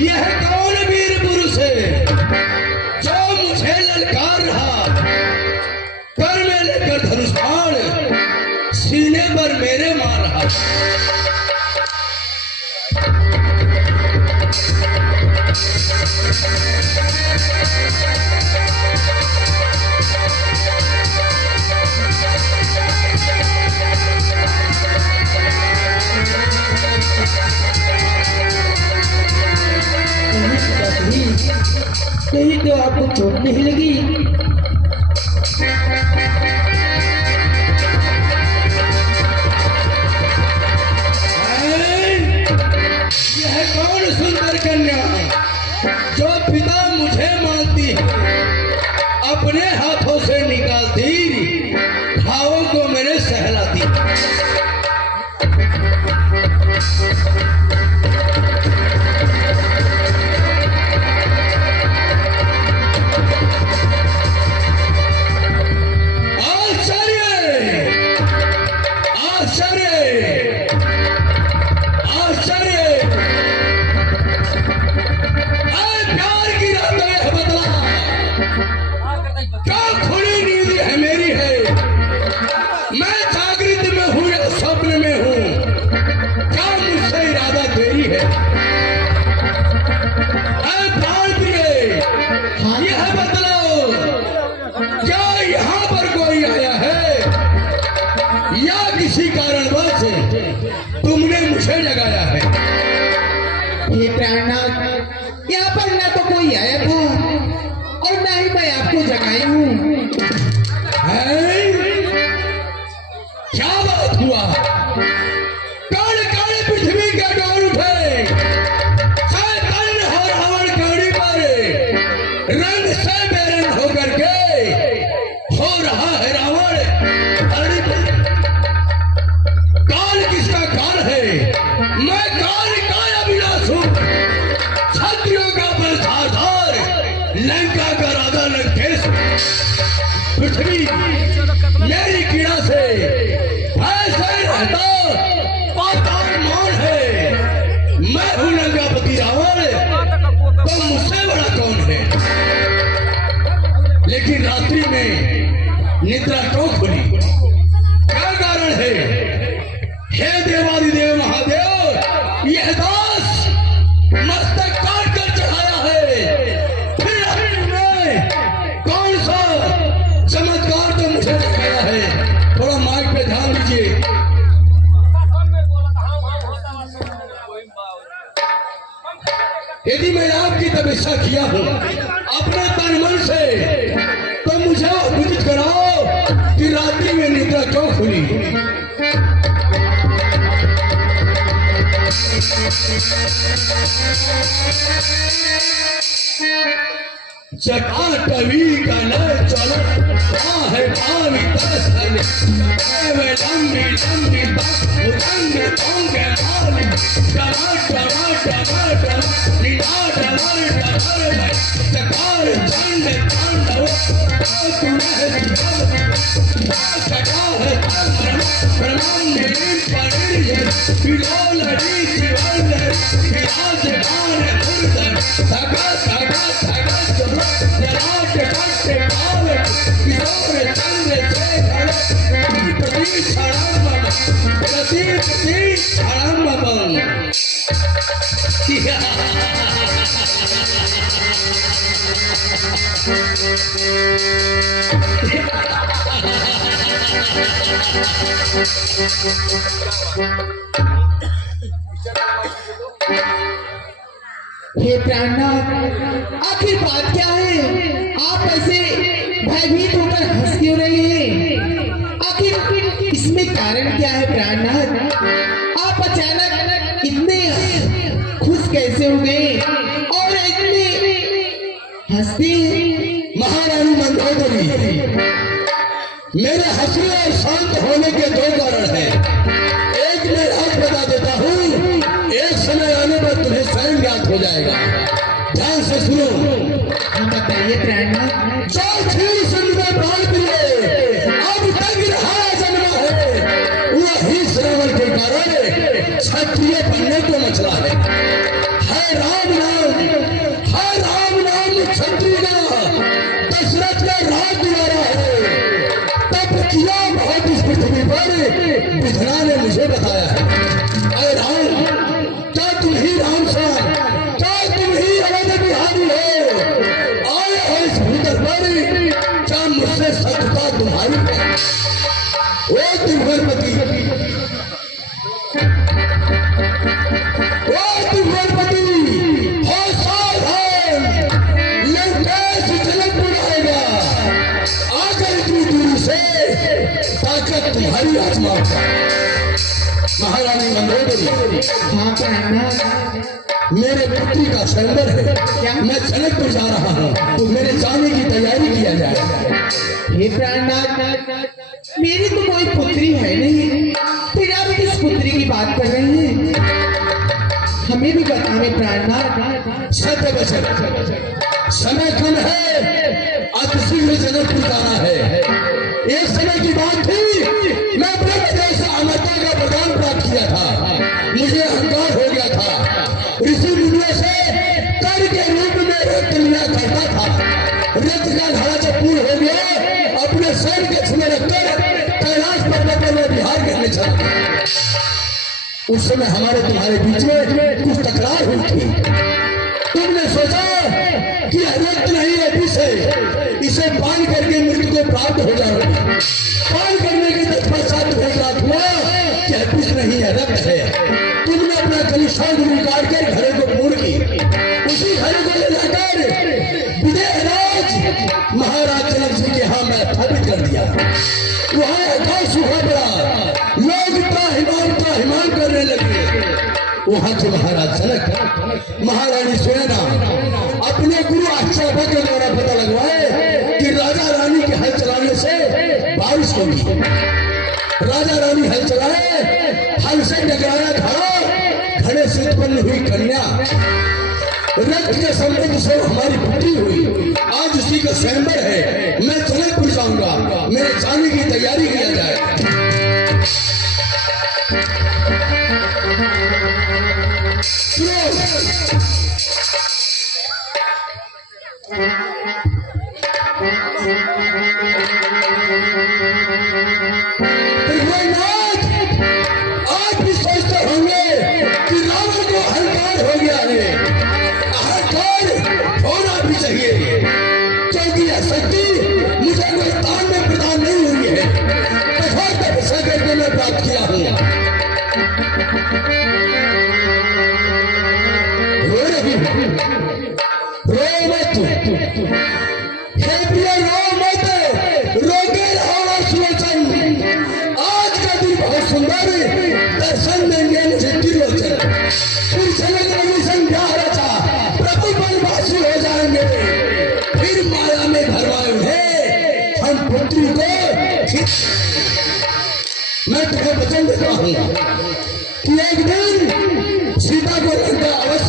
यह कौन वीर पुरुष है जो मुझे ललकार रहा, कर में लेकर धनुष बाण सीने पर मेरे मार रहा। कहीं तो आपको चोट नहीं लगी? यह कौन सुंदर कन्या जो पिता मुझे मानती है, अपने हाथों से निकालती, घावों को मेरे सहलाती। किसी कारणवश तुमने मुझे जगाया है। हे प्राणनाथ, यहाँ पर ना तो कोई आया था और ना ही मैं आपको जगाई हूँ। क्या बात हुआ? काले काले पृथ्वी के डोर उठे, तन हो रावण कौड़ी मारे, रंग से बेरंग होकर के हो रहा है रावण। मैं काल काया विलास हूँ, क्षत्रियों का बलधार, लंका का राजा लंकेश। पृथ्वी मेरी कीड़ा से ऐसे रहता पाताल मौन है। मैं हूँ लंकापति रावण, तो मुझसे बड़ा कौन है? लेकिन रात्रि में निद्रा क्यों खुली? क्या कारण है? हे देवादिदेव महादेव, यह दास मस्तक काट कर चढ़ाया है, फिर हमने कौन सा चमत्कार तो मुझे दिखाया है? थोड़ा माइक पे ध्यान दीजिए। यदि मैं आपकी तपस्या किया हूँ अपने तन मन से, तो मुझे अवगत कराओ कि रात्रि में निद्रा क्यों खुली? जटाटवी का न चल है पावी दर्शन, वे लंबी लंबी भुजंग होंगे माली, डरा डरा डरा डरा नीला डर डर में जकार चंड तांडव तुम्हें जगा है ब्रह्मांड परिणय विलोल जीवन विराज मान मुर्दन धगा धगा धगा चलो जलाट कट्टे पावे किशोर चंद्र से प्रति क्षणम हे प्राणनाथ, आखिर बात क्या है? आप ऐसे भयभीत होकर हंस क्यों रहे हैं? आखिर इसमें कारण क्या है प्राणनाथ? आप अचानक इतने खुश कैसे हो गए और इतने हंसते हैं? महारानी मंदोदरी, मेरे हंसने और शांत होने के दो कारण हैं। एक मैं आज बता देता हूँ, एक समय आने पर तुम्हें स्वयं ज्ञात हो जाएगा। ध्यान से सुनो। बताइए प्राणनाथ। जो क्षीर सिंह में प्राण प्रिय अब तक रहा जन्मा है, वही श्रावण के कारण क्षत्रिय बनने को मचला है। राम नाम प्राणनाथ, मेरे पुत्री का स्वयंवर है, क्या? मैं जनकपुर जा रहा हूँ, तो मेरे जाने की तैयारी किया जाए। हे प्राणनाथ, मेरी तो कोई पुत्री है नहीं, फिर आप किस पुत्री की बात कर रहे हैं? हमें भी बताने प्राणनाथ। सत्य वचन, समय कम है, अतिशीघ्र जनकपुर जाना है। एक समय की बात थी, मैं ब्रह्म जैसा अमरता का वरदान प्राप्त किया था, मुझे अहंकार हो गया था, ऋषि मुनियों से कर के रूप में रक्त लिया करता था। रक्त का धारा जब पूर्ण हो गया, अपने सर के छुए रखकर कैलाश पर्वत पर मैं विहार करने चला। उस समय हमारे तुम्हारे बीच में कुछ तकरार हुई थी। तुमने सोचा कि रक्त नहीं है विष है, इसे पान करके मृत्यु को प्राप्त हो जाओगे। पान करने के तत्पश्चात फैसला हुआ कि विष नहीं है, रक्त है। तुमने अपना कलिशान निकाल कर घरे को पूर्ण की, उसी घरे को ले जाकर विदेहराज महाराज जनक जी के यहाँ मैं स्थापित कर दिया। वहां आकाश सूखा पड़ा, लोग त्राहिमाम करने लगे। वहां से महाराज जनक महारानी सुनैना अपने गुरु अक्षाभा के द्वारा पता लगवाए कि राजा रानी के हल चलाने से बारिश होगी। राजा रानी हल चलाए, हल से टकराया घड़ा, घड़े से उत्पन्न हुई कन्या, रक्त के संबंध से हमारी पुत्री हुई। आज उसी का स्वयंवर है, मैं जनकपुर जाऊंगा, मेरे जाने की तैयारी किया जाए। आप भी सोचते होंगे कि रावण को अहंकार हो गया है। अहंकार होना भी चाहिए, क्योंकि यह शक्ति मुझे कोई तान में प्रदान नहीं हुई है, कठोर तपस्या करके मैं प्राप्त किया हूँ। रो रही रो मत, हे प्रिय रो मत, रोके रहो सुलोचन। आज का दिन बहुत सुंदर, दर्शन देंगे मुझे त्रिलोचन। फिर चलेंगे मिशन ब्याह रचा, प्रभु वनवासी हो जाएंगे, फिर माया में भरवाएंगे हम पुत्री को। मैं तुम्हें वचन देता हूँ कि एक दिन सीता को लंका अवश्य